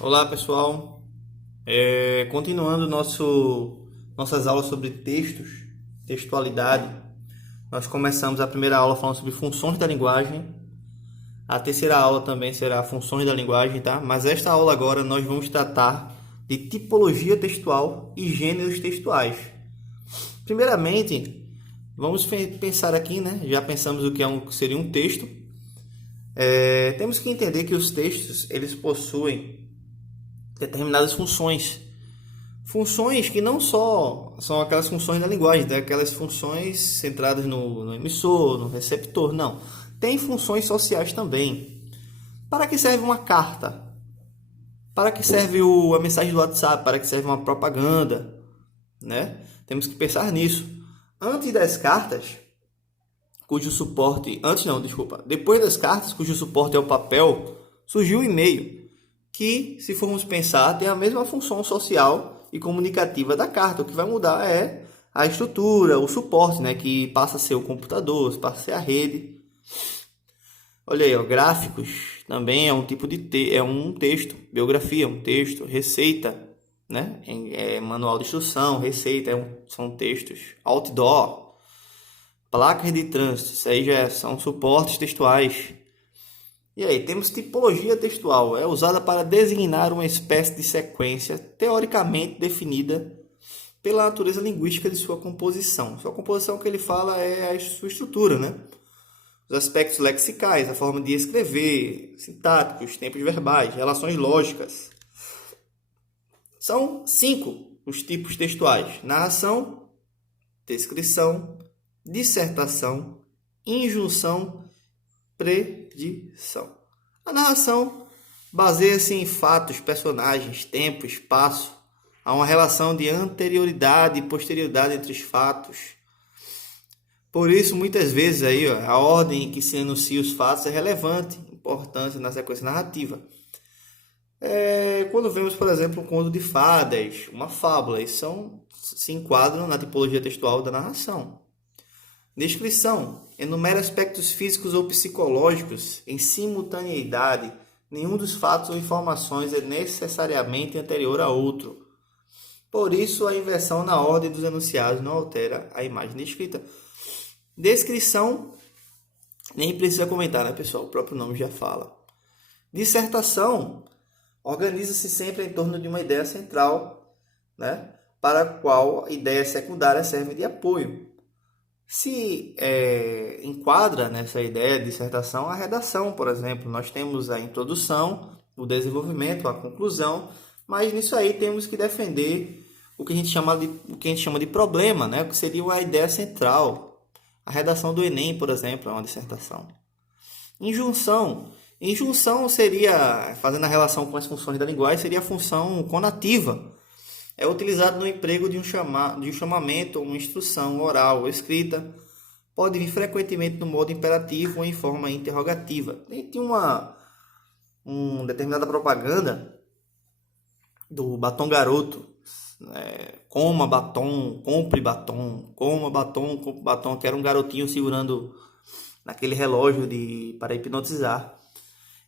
Olá pessoal, continuando nossas aulas sobre textos, textualidade, nós começamos a primeira aula falando sobre funções da linguagem, a terceira aula também será funções da linguagem, tá? Mas esta aula agora nós vamos tratar de tipologia textual e gêneros textuais. Primeiramente, vamos pensar aqui, né? Já pensamos o que seria um texto. Temos que entender que os textos eles possuem determinadas funções. Funções que não só são aquelas funções da linguagem, né? Aquelas funções centradas no emissor, no receptor, não. Tem funções sociais também. Para que serve uma carta? Para que serve a mensagem do WhatsApp? Para que serve uma propaganda? Né? Temos que pensar nisso. Antes das cartas, cujo suporte... Antes não, desculpa. Depois das cartas, cujo suporte é o papel, surgiu o e-mail, que, se formos pensar, tem a mesma função social e comunicativa da carta. O que vai mudar é a estrutura, o suporte, né, que passa a ser o computador, passa a ser a rede. Olha aí, ó, gráficos também é um tipo de é um texto, biografia é um texto, receita, né, manual de instrução, receita são textos, outdoor, placas de trânsito, isso aí já são suportes textuais. E aí, temos tipologia textual, é usada para designar uma espécie de sequência teoricamente definida pela natureza linguística de sua composição. Sua composição que ele fala é a sua estrutura, né? Os aspectos lexicais, a forma de escrever, sintáticos, tempos verbais, relações lógicas. São 5 os tipos textuais: narração, descrição, dissertação, injunção, predição. A narração baseia-se em fatos, personagens, tempo, espaço. Há uma relação de anterioridade e posterioridade entre os fatos. Por isso, muitas vezes, aí, ó, a ordem em que se enuncia os fatos é relevante, importante na sequência narrativa. Quando vemos, por exemplo, um conto de fadas, uma fábula, se enquadram na tipologia textual da narração. Descrição. Enumera aspectos físicos ou psicológicos em simultaneidade. Nenhum dos fatos ou informações é necessariamente anterior a outro. Por isso, a inversão na ordem dos enunciados não altera a imagem descrita. Descrição. Nem precisa comentar, né, pessoal? O próprio nome já fala. Dissertação. Organiza-se sempre em torno de uma ideia central, né, para a qual a ideia secundária serve de apoio. Se enquadra nessa ideia de dissertação a redação, por exemplo. Nós temos a introdução, o desenvolvimento, a conclusão, mas nisso aí temos que defender o que a gente chama de problema, né? O que seria a ideia central. A redação do Enem, por exemplo, é uma dissertação. Injunção. Injunção seria, fazendo a relação com as funções da linguagem, seria a função conativa. É utilizado no emprego de um chamamento, uma instrução oral ou escrita. Pode vir frequentemente no modo imperativo ou em forma interrogativa. Tem uma determinada propaganda do batom garoto. Coma batom, compre batom, coma batom, compre batom, que era um garotinho segurando naquele relógio para hipnotizar.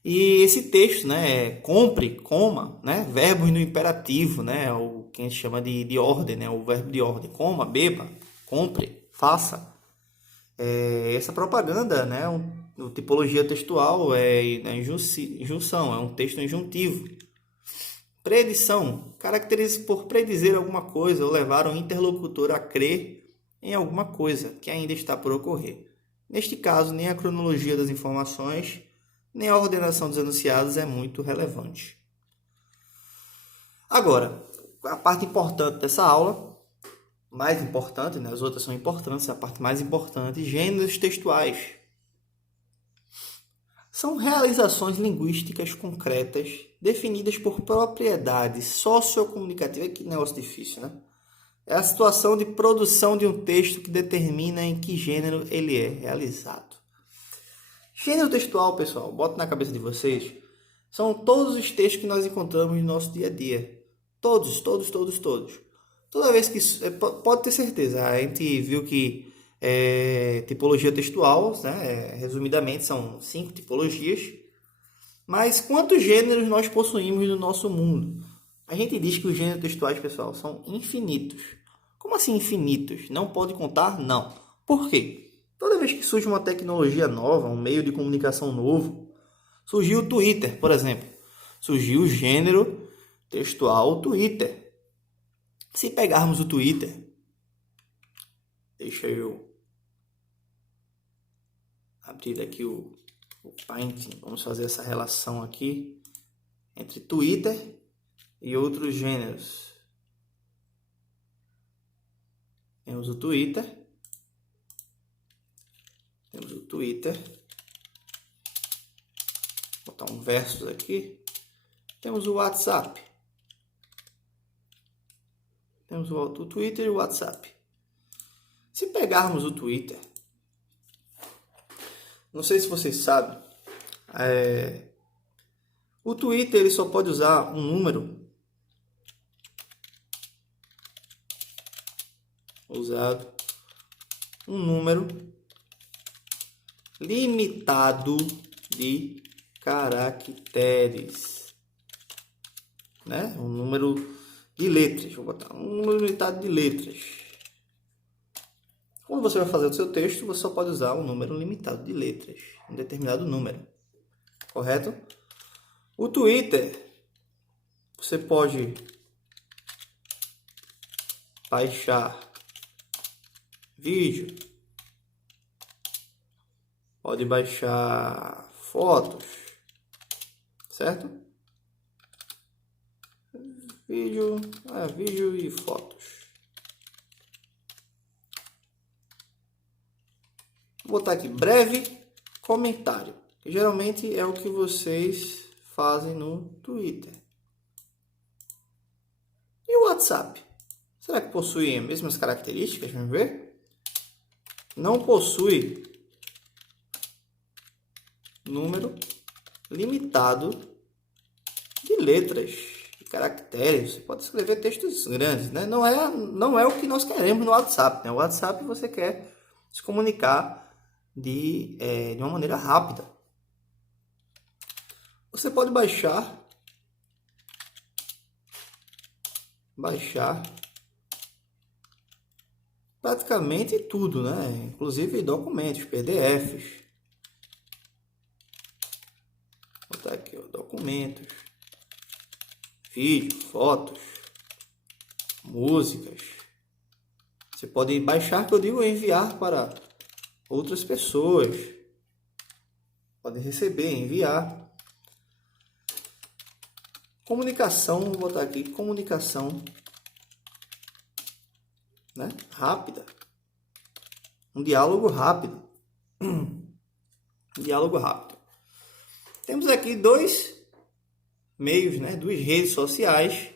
E esse texto, né, compre, coma, né, verbos no imperativo, né, o que a gente chama de ordem, né, o verbo de ordem, coma, beba, compre, faça. Essa propaganda, né, tipologia textual é injunção, é um texto injuntivo. Predição, caracteriza-se por predizer alguma coisa ou levar o interlocutor a crer em alguma coisa que ainda está por ocorrer. Neste caso, nem a cronologia das informações nem a ordenação dos enunciados é muito relevante. Agora, a parte importante dessa aula, mais importante, né? As outras são importantes, a parte mais importante, gêneros textuais. São realizações linguísticas concretas definidas por propriedades sociocomunicativas. Que negócio difícil, né? É a situação de produção de um texto que determina em que gênero ele é realizado. Gênero textual, pessoal, bota na cabeça de vocês, são todos os textos que nós encontramos no nosso dia a dia. Todos. Toda vez que... Pode ter certeza, a gente viu que tipologia textual, né, resumidamente, são 5 tipologias, Mas quantos gêneros nós possuímos no nosso mundo? A gente diz que os gêneros textuais, pessoal, são infinitos. Como assim infinitos? Não pode contar? Não. Por quê? Toda vez que surge uma tecnologia nova, um meio de comunicação novo, surgiu o Twitter, por exemplo. Surgiu o gênero textual Twitter. Se pegarmos o Twitter, deixa eu abrir aqui o Paint, vamos fazer essa relação aqui entre Twitter e outros gêneros. Temos o Twitter, vou botar um versus aqui, temos o WhatsApp, temos o Twitter e o WhatsApp. Se pegarmos o Twitter, não sei se vocês sabem, o Twitter ele só pode usar um número limitado de caracteres, né? Um número de letras, vou botar um número limitado de letras. Quando você vai fazer o seu texto, você só pode usar um número limitado de letras, um determinado número, correto? O Twitter, você pode baixar vídeo, pode baixar fotos, certo? Vídeo e fotos. Vou botar aqui breve comentário, que geralmente é o que vocês fazem no Twitter. E o WhatsApp? Será que possui as mesmas características? Vamos ver. Não possui número limitado de letras e caracteres. Você pode escrever textos grandes, né? Não é o que nós queremos no WhatsApp, né? O WhatsApp você quer se comunicar de uma maneira rápida. Você pode baixar praticamente tudo, né? Inclusive documentos, PDFs. Vou botar aqui, ó, documentos, vídeos, fotos, músicas. Você pode baixar, que eu digo enviar para outras pessoas. Pode receber, enviar. Comunicação, vou botar aqui, comunicação, né? Rápida. Um diálogo rápido. Diálogo rápido. Temos aqui dois meios, né? Duas redes sociais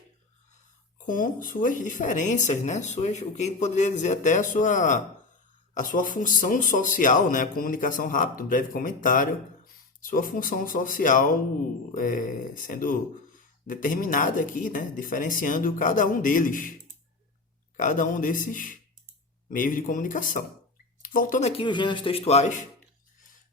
com suas diferenças, né? O que poderia dizer até a sua função social, né? A comunicação rápida, breve comentário, sua função social sendo determinada aqui, né? Diferenciando cada um desses meios de comunicação. Voltando aqui os gêneros textuais,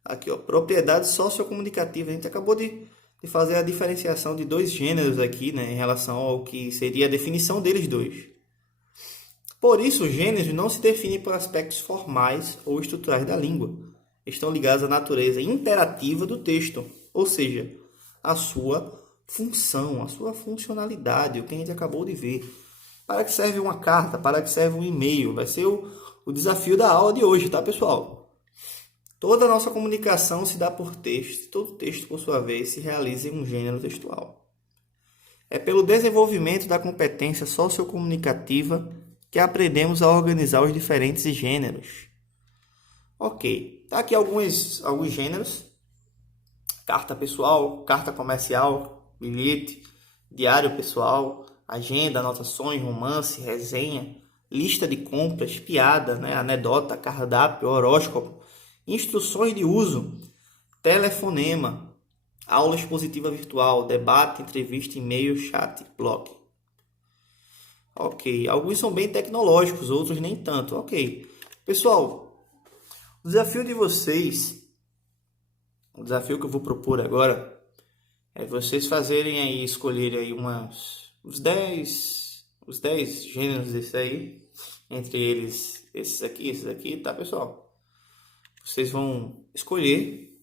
aqui, ó, propriedades sociocomunicativas. A gente acabou de fazer a diferenciação de dois gêneros aqui, né, em relação ao que seria a definição deles dois. Por isso, os gêneros não se definem por aspectos formais ou estruturais da língua. Estão ligados à natureza interativa do texto, ou seja, à sua função, à sua funcionalidade, o que a gente acabou de ver. Para que serve uma carta? Para que serve um e-mail? Vai ser o desafio da aula de hoje, tá, pessoal? Toda a nossa comunicação se dá por texto. Todo texto, por sua vez, se realiza em um gênero textual. É pelo desenvolvimento da competência sociocomunicativa que aprendemos a organizar os diferentes gêneros. Ok, tá aqui alguns gêneros. Carta pessoal, carta comercial, bilhete, diário pessoal, agenda, anotações, romance, resenha, lista de compras, piada, né, anedota, cardápio, horóscopo, instruções de uso, telefonema, aula expositiva virtual, debate, entrevista, e-mail, chat, blog. Ok, alguns são bem tecnológicos, outros nem tanto. Ok, pessoal, o desafio de vocês, o desafio que eu vou propor agora é vocês fazerem aí, escolherem aí os 10 gêneros desse aí, entre eles esses aqui, tá, pessoal? Vocês vão escolher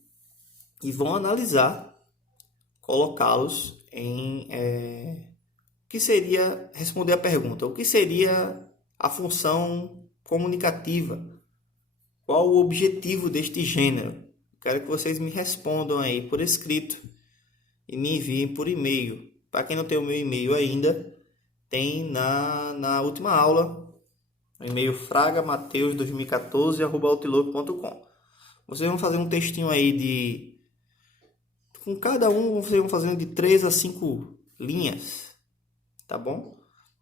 e vão analisar, colocá-los em que seria responder a pergunta: o que seria a função comunicativa? Qual o objetivo deste gênero? Quero que vocês me respondam aí por escrito e me enviem por e-mail. Para quem não tem o meu e-mail ainda, tem na última aula, o e-mail fragamateus2014@outlook.com. Vocês vão fazer um textinho aí com cada um, vocês vão fazendo de 3 a 5 linhas, tá bom?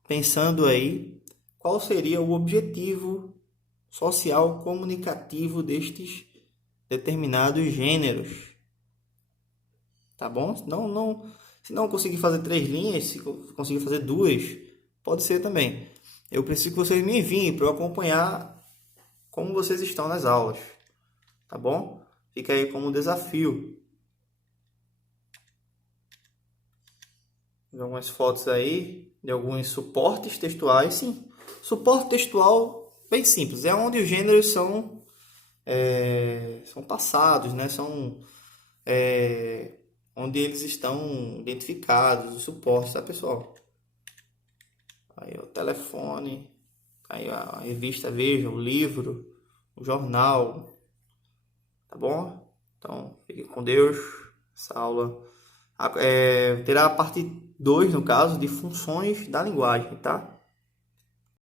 Pensando aí qual seria o objetivo social comunicativo destes determinados gêneros, tá bom? Se não conseguir fazer 3 linhas, se conseguir fazer 2, pode ser também. Eu preciso que vocês me enviem para eu acompanhar como vocês estão nas aulas, tá bom? Fica aí como desafio. Algumas fotos aí de alguns suportes textuais. Sim, suporte textual bem simples, é onde os gêneros são passados, né? São onde eles estão identificados, os suportes, tá, pessoal? Aí o telefone, aí a revista Veja, o livro, o jornal, tá bom? Então, fique com Deus. Essa aula terá a parte 2, no caso, de funções da linguagem, tá?